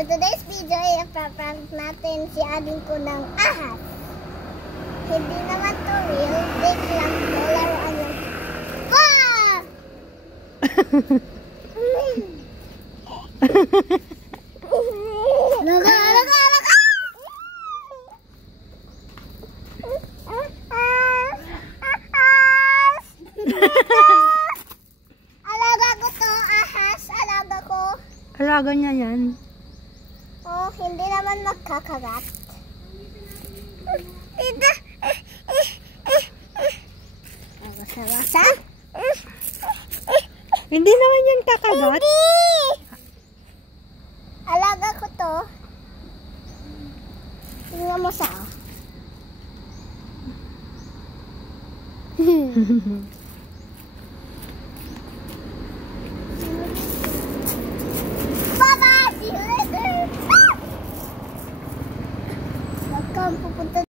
For today's video, i-prank natin si ading ko ng ahas. Hindi naman to real, fake lang to, laruan lang. Ah! Alaga! Alaga ko to, ahas. Alaga ko. Alaga niya yan. Oh, hindi naman magkakagat. Ito. Basa-basa. Hindi naman yan kakagat. Hindi. Alaga ko to. Tingnan mo sa. Bye-bye! See you later! Huwag kang pupunta